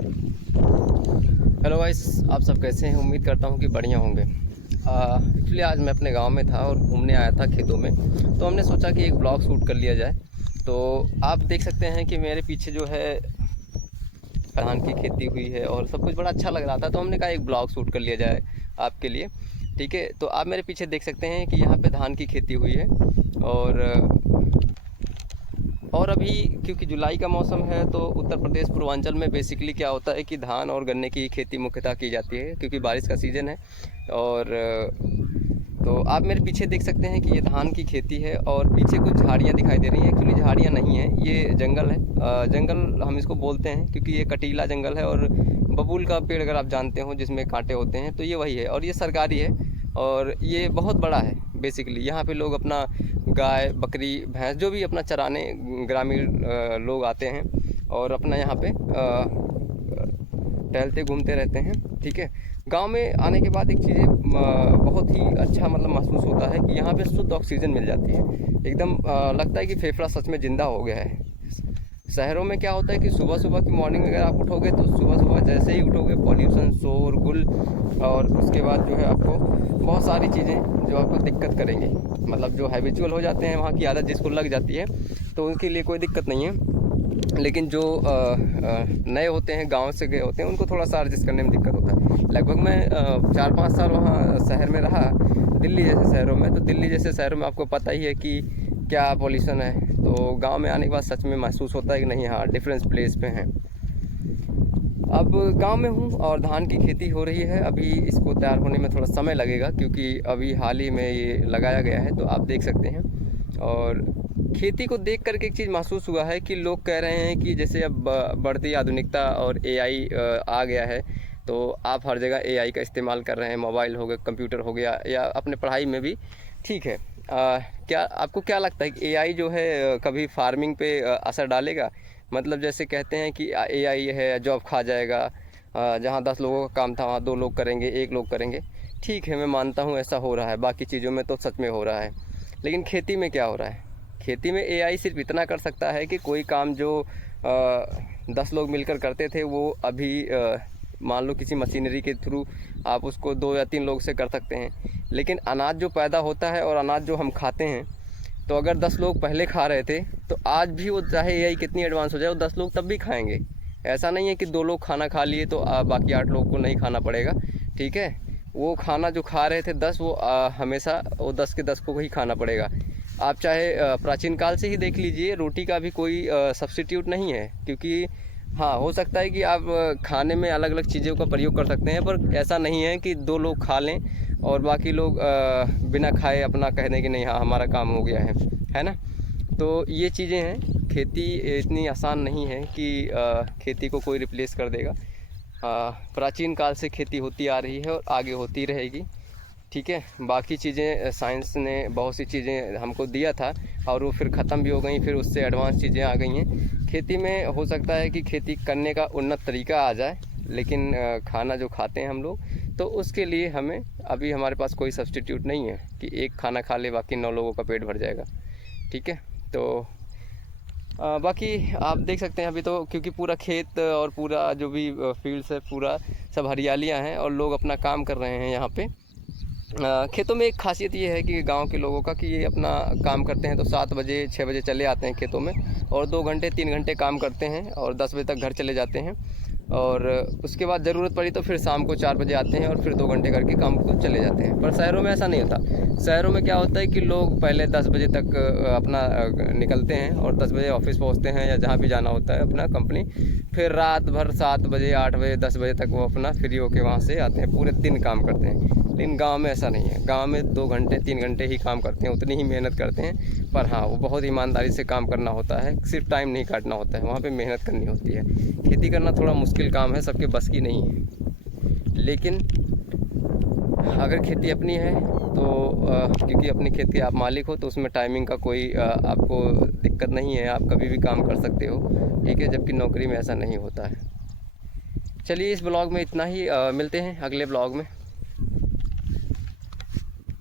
Hello guys, आप सब कैसे हैं? उम्मीद करता हूँ कि बढ़िया होंगे। एक्चुअली आज मैं अपने गांव में था और घूमने आया था खेतों में, तो हमने सोचा कि एक ब्लॉग शूट कर लिया जाए। तो आप देख सकते हैं कि मेरे पीछे जो है धान की खेती हुई है और सब कुछ बड़ा अच्छा लग रहा था, तो हमने कहा एक ब्लॉग शूट कर लिया जाए आपके लिए। ठीक है, तो आप मेरे पीछे देख सकते हैं कि यहाँ पे धान की खेती हुई है। और अभी क्योंकि जुलाई का मौसम है, तो उत्तर प्रदेश पूर्वांचल में बेसिकली क्या होता है कि धान और गन्ने की खेती मुख्यतः की जाती है, क्योंकि बारिश का सीज़न है। और तो आप मेरे पीछे देख सकते हैं कि ये धान की खेती है और पीछे कुछ झाड़ियाँ दिखाई दे रही हैं। एक्चुअली झाड़ियाँ नहीं हैं, ये जंगल है। जंगल हम इसको बोलते हैं क्योंकि ये कटीला जंगल है। और बबूल का पेड़ अगर आप जानते हो जिसमें कांटे होते हैं, तो ये वही है और ये सरकारी है। और ये बहुत बड़ा है। बेसिकली यहाँ पे लोग अपना गाय बकरी भैंस जो भी अपना चराने ग्रामीण लोग आते हैं और अपना यहाँ पे टहलते घूमते रहते हैं। ठीक है, गांव में आने के बाद एक चीज़ें बहुत ही अच्छा मतलब महसूस होता है कि यहाँ पे शुद्ध ऑक्सीजन मिल जाती है। एकदम लगता है कि फेफड़ा सच में ज़िंदा हो गया है। शहरों में क्या होता है कि सुबह सुबह की मॉर्निंग अगर आप उठोगे तो सुबह सुबह जैसे ही उठोगे पॉल्यूशन शोर गुल, और उसके बाद जो है आपको बहुत सारी चीज़ें जो आपको दिक्कत करेंगी। मतलब जो हैबिचुअल हो जाते हैं, वहाँ की आदत जिसको लग जाती है तो उनके लिए कोई दिक्कत नहीं है। लेकिन जो नए होते हैं, गांव से गए होते हैं, उनको थोड़ा सा एडजस्ट करने में दिक्कत होता है। लगभग मैं 4-5 साल वहाँ शहर में रहा, दिल्ली जैसे शहरों में। तो दिल्ली जैसे शहरों में आपको पता ही है कि क्या पॉल्यूशन है। तो गांव में आने के बाद सच में महसूस होता है कि नहीं, हाँ, डिफरेंस प्लेस पे हैं। अब गांव में हूँ और धान की खेती हो रही है। अभी इसको तैयार होने में थोड़ा समय लगेगा क्योंकि अभी हाल ही में ये लगाया गया है, तो आप देख सकते हैं। और खेती को देख करके एक चीज़ महसूस हुआ है कि लोग कह रहे हैं कि जैसे अब बढ़ती आधुनिकता और एआई आ गया है, तो आप हर जगह एआई का इस्तेमाल कर रहे हैं। मोबाइल हो गया, कंप्यूटर हो गया, या अपने पढ़ाई में भी। ठीक है, क्या आपको क्या लगता है कि एआई जो है कभी फार्मिंग पे असर डालेगा? मतलब जैसे कहते हैं कि एआई है जॉब खा जाएगा, जहाँ 10 लोगों का काम था वहाँ 2 लोग करेंगे, 1 लोग करेंगे। ठीक है, मैं मानता हूँ ऐसा हो रहा है, बाकी चीज़ों में तो सच में हो रहा है। लेकिन खेती में क्या हो रहा है? खेती में एआई सिर्फ इतना कर सकता है कि कोई काम जो 10 लोग मिलकर करते थे, वो अभी मान लो किसी मशीनरी के थ्रू आप उसको 2 या 3 लोग से कर सकते हैं। लेकिन अनाज जो पैदा होता है और अनाज जो हम खाते हैं, तो अगर 10 लोग पहले खा रहे थे, तो आज भी वो चाहे एआई कितनी एडवांस हो जाए, वो 10 लोग तब भी खाएंगे। ऐसा नहीं है कि 2 लोग खाना खा लिए तो बाकी 8 लोगों को नहीं खाना पड़ेगा। ठीक है, वो खाना जो खा रहे थे 10, वो हमेशा वो 10 के 10 को ही खाना पड़ेगा। आप चाहे प्राचीन काल से ही देख लीजिए, रोटी का भी कोई सब्स्टिट्यूट नहीं है। क्योंकि हाँ, हो सकता है कि आप खाने में अलग अलग चीज़ों का प्रयोग कर सकते हैं, पर ऐसा नहीं है कि 2 लोग खा लें और बाकी लोग बिना खाए अपना कह दें कि नहीं, हाँ, हमारा काम हो गया है ना। तो ये चीज़ें हैं। खेती इतनी आसान नहीं है कि खेती को कोई रिप्लेस कर देगा। प्राचीन काल से खेती होती आ रही है और आगे होती रहेगी। ठीक है, बाकी चीज़ें साइंस ने बहुत सी चीज़ें हमको दिया था और वो फिर ख़त्म भी हो गई, फिर उससे एडवांस चीज़ें आ गई हैं। खेती में हो सकता है कि खेती करने का उन्नत तरीका आ जाए, लेकिन खाना जो खाते हैं हम लोग, तो उसके लिए हमें अभी हमारे पास कोई सब्स्टिट्यूट नहीं है कि एक खाना खा ले बाकी 9 लोगों का पेट भर जाएगा। ठीक है, तो बाकी आप देख सकते हैं अभी तो, क्योंकि पूरा खेत और पूरा जो भी फील्ड्स है, पूरा सब हरियालियाँ हैं और लोग अपना काम कर रहे हैं यहाँ पे। खेतों में एक खासियत ये है कि गांव के लोगों का कि ये अपना काम करते हैं तो 7 बजे 6 बजे चले आते हैं खेतों में, और 2 घंटे 3 घंटे काम करते हैं और 10 बजे तक घर चले जाते हैं। और उसके बाद ज़रूरत पड़ी तो फिर शाम को 4 बजे आते हैं और फिर 2 घंटे करके काम को चले जाते हैं। पर शहरों में ऐसा नहीं होता। शहरों में क्या होता है कि लोग पहले 10 बजे तक अपना निकलते हैं और 10 बजे ऑफिस पहुंचते हैं या जहाँ भी जाना होता है अपना कंपनी। फिर रात भर 7 बजे 8 बजे 10 बजे तक वो अपना फ्री होके वहाँ से आते हैं, पूरे दिन काम करते हैं। लेकिन गांव में ऐसा नहीं है। गांव में 2 घंटे 3 घंटे ही काम करते हैं, उतनी ही मेहनत करते हैं। पर हाँ, वो बहुत ईमानदारी से काम करना होता है, सिर्फ टाइम नहीं काटना होता है, वहाँ पे मेहनत करनी होती है। खेती करना थोड़ा मुश्किल काम है, सबके बस की नहीं है। लेकिन अगर खेती अपनी है तो क्योंकि अपने खेत के आप मालिक हो, तो उसमें टाइमिंग का कोई आपको दिक्कत नहीं है, आप कभी भी काम कर सकते हो। ठीक है, जबकि नौकरी में ऐसा नहीं होता है। चलिए, इस ब्लॉग में इतना ही, मिलते हैं अगले ब्लॉग में।